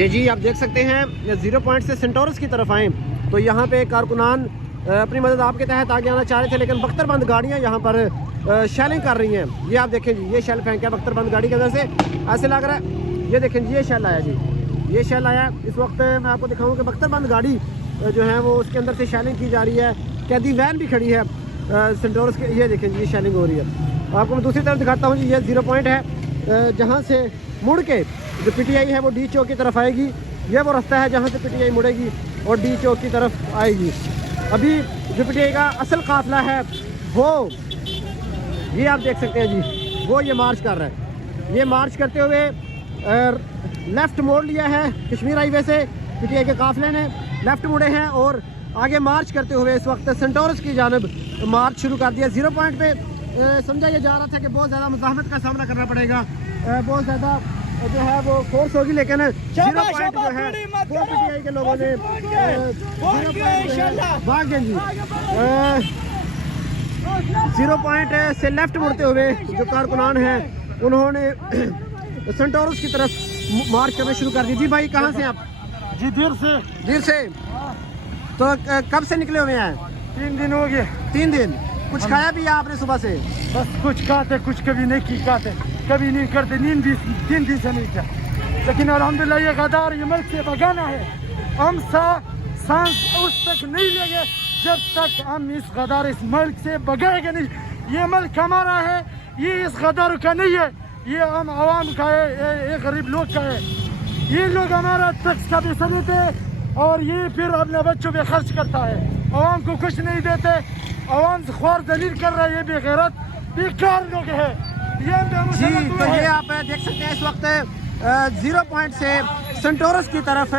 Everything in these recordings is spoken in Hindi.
ये जी आप देख सकते हैं 0 पॉइंट से सेंटोरस की तरफ आए तो यहाँ पे कारकुनान अपनी मदद आपके तहत आगे आना चाह रहे थे, लेकिन बख्तरबंद गाड़ियाँ यहाँ पर शेलिंग कर रही हैं। ये आप देखें जी, ये शेल फेंक है बख्तरबंद गाड़ी के अंदर से, ऐसे लग रहा है। ये देखें जी, ये शेल आया जी, ये शेल आया। इस वक्त मैं आपको दिखाऊँ कि बख्तरबंद गाड़ी जो है वो उसके अंदर से शेलिंग की जा रही है। कैदी वैन भी खड़ी है सेंटोरस के। ये देखें जी, ये शेलिंग हो रही है। आपको मैं दूसरी तरफ दिखाता हूँ जी, ये 0 पॉइंट है जहाँ से मुड़ के जो पीटीआई है वो डी चौक की तरफ आएगी। ये वो रास्ता है जहाँ से पीटीआई मुड़ेगी और डी चौक की तरफ आएगी। अभी जो पीटीआई का असल काफिला है वो ये आप देख सकते हैं जी, वो ये मार्च कर रहा है। ये मार्च करते हुए लेफ़्ट मोड़ लिया है कश्मीर हाईवे से। पीटीआई के काफिले ने लेफ़्ट मुड़े हैं और आगे मार्च करते हुए इस वक्त सेंटोरस की जानब मार्च शुरू कर दिया। 0 पॉइंट पे समझा ये जा रहा था कि बहुत ज़्यादा मुज़ाहमत का सामना करना पड़ेगा, बहुत ज़्यादा जो है वो फोर्स होगी, लेकिन 0 पॉइंट जो है वो पीटीआई के लोगों ने भाग गए जी। 0 पॉइंट से लेफ्ट मुड़ते हुए जो कारकुनान हैं उन्होंने सेंटोरस की तरफ मार्च करना शुरू कर दी। जी भाई कहाँ से आप? जी देर से। तो कब से निकले हुए हैं? 3 दिन हो गए। 3 दिन। कुछ खाया पिया आपने सुबह से? बस कुछ खाते कुछ कभी नहीं की खाते, कभी नहीं करते, नींद भी 3 दिन से नहीं किया। लेकिन अल्हम्दुलिल्लाह ये गद्दार ये मुल्क से भगाना है। हम सांस उस तक नहीं लेंगे जब तक हम इस गद्दार इस मुल्क से भगाएंगे नहीं। ये मुल्क हमारा है, ये इस गद्दार का नहीं है, ये हम आवाम का है, ये गरीब लोग का है। ये लोग हमारा टैक्स का पैसा लेते हैं और ये फिर अपने बच्चों पे खर्च करता है, आवाम को कुछ नहीं देते, आवाम से ख्वार दलील कर रहा है। ये बेगैरत बेकार लोग है जी। तो ये आप देख सकते हैं इस वक्त 0 पॉइंट से सेंटोरस की तरफ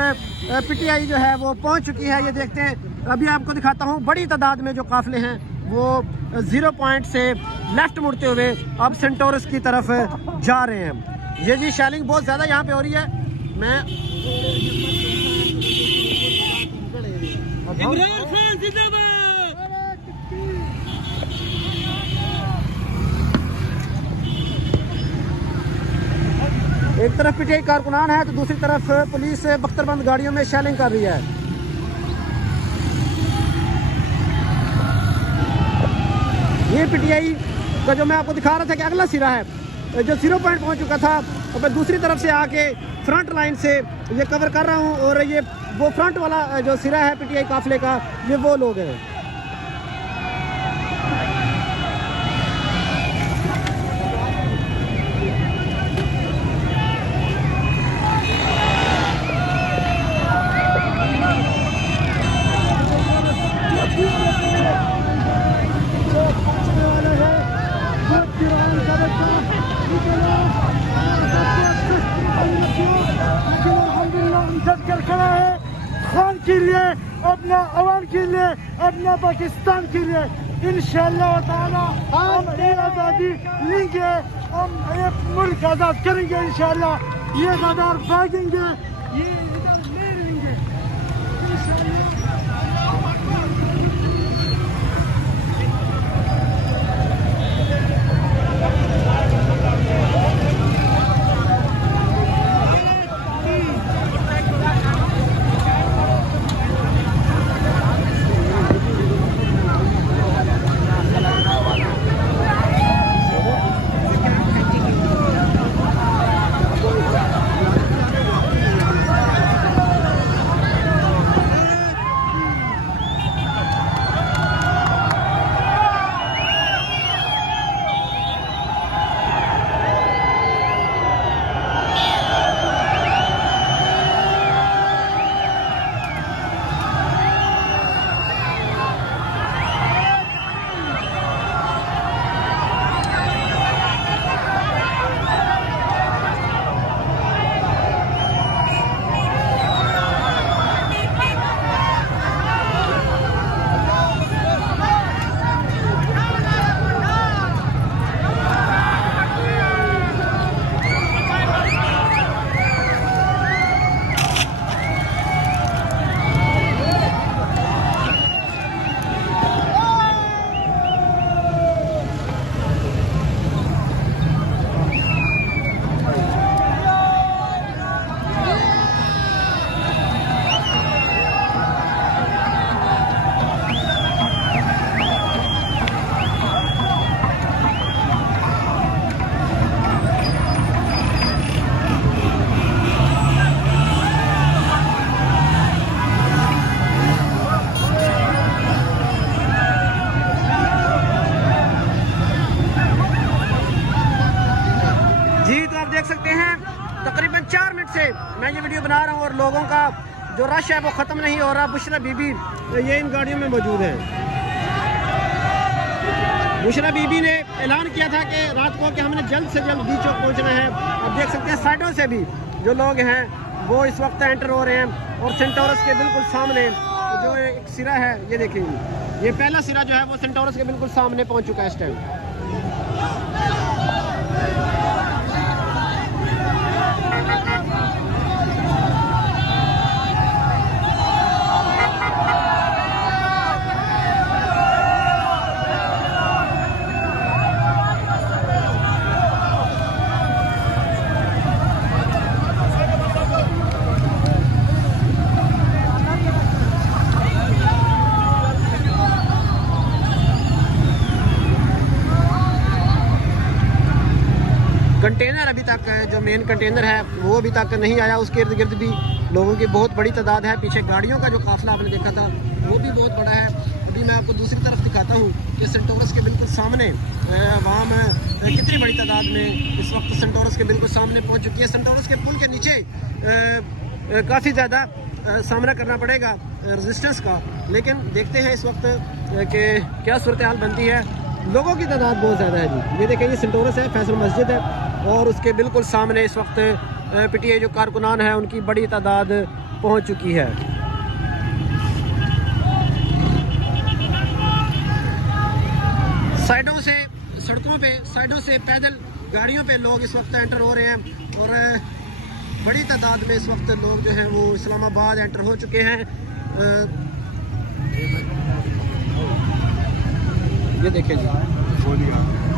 पीटीआई जो है वो पहुंच चुकी है। ये देखते हैं, अभी आपको दिखाता हूं बड़ी तादाद में जो काफिले हैं वो 0 पॉइंट से लेफ्ट मुड़ते हुए अब सेंटोरस की तरफ जा रहे हैं। ये जी शेलिंग बहुत ज़्यादा यहाँ पे हो रही है। मैं एक तरफ पीटीआई कारकुनान है तो दूसरी तरफ पुलिस बख्तरबंद गाड़ियों में शेलिंग कर रही है। ये पीटीआई का जो मैं आपको दिखा रहा था कि अगला सिरा है जो 0 पॉइंट पहुंच चुका था, और मैं दूसरी तरफ से आके फ्रंट लाइन से ये कवर कर रहा हूं। और ये वो फ्रंट वाला जो सिरा है पीटीआई काफिले का, ये वो लोग हैं। खान के लिए, अपना अवाम के लिए, अपना पाकिस्तान के लिए इंशाअल्लाह ताला हम ये आज़ादी लेंगे, हम ये मुल्क आज़ाद करेंगे इंशाअल्लाह। ये गद्दार भागेंगे, ये इधर नहीं रहेंगे से मैं ये वीडियो बना रहा हूँ और लोगों का जो रश है वो ख़त्म नहीं हो रहा। बुशरा बीबी ये इन गाड़ियों में मौजूद है। बुशरा बीबी ने ऐलान किया था कि रात को कि हमने जल्द से जल्द डी चौक पहुँचना है। अब देख सकते हैं साइडों से भी जो लोग हैं वो इस वक्त एंटर हो रहे हैं और सेंटोरस के बिल्कुल सामने जो एक सिरा है, ये देखिए, ये पहला सिरा जो है वो सेंटोरस के बिल्कुल सामने पहुँच चुका है इस टाइम। कंटेनर अभी तक जो मेन कंटेनर है वो अभी तक नहीं आया। उसके इर्द गिर्द भी लोगों की बहुत बड़ी तादाद है। पीछे गाड़ियों का जो काफिला आपने देखा था वो भी बहुत बड़ा है। अभी मैं आपको दूसरी तरफ दिखाता हूँ कि सेंटोरस के बिल्कुल सामने अवाम कितनी बड़ी तादाद में इस वक्त सेंटोरस के बिल्कुल सामने पहुँच चुकी है। सेंटोरस के पुल के नीचे काफ़ी ज़्यादा सामना करना पड़ेगा रेजिस्टेंस का, लेकिन देखते हैं इस वक्त कि क्या सूरत हाल बनती है। लोगों की तादाद बहुत ज़्यादा है जी। ये देखें, ये सेंटोरस है, फैसल मस्जिद है और उसके बिल्कुल सामने इस वक्त पीटीआई जो कारकुनान है उनकी बड़ी तादाद पहुंच चुकी है। साइडों से सड़कों पे, साइडों से पैदल गाड़ियों पे लोग इस वक्त एंटर हो रहे हैं और बड़ी तादाद में इस वक्त लोग जो हैं वो इस्लामाबाद एंटर हो चुके हैं। ये देखें जी।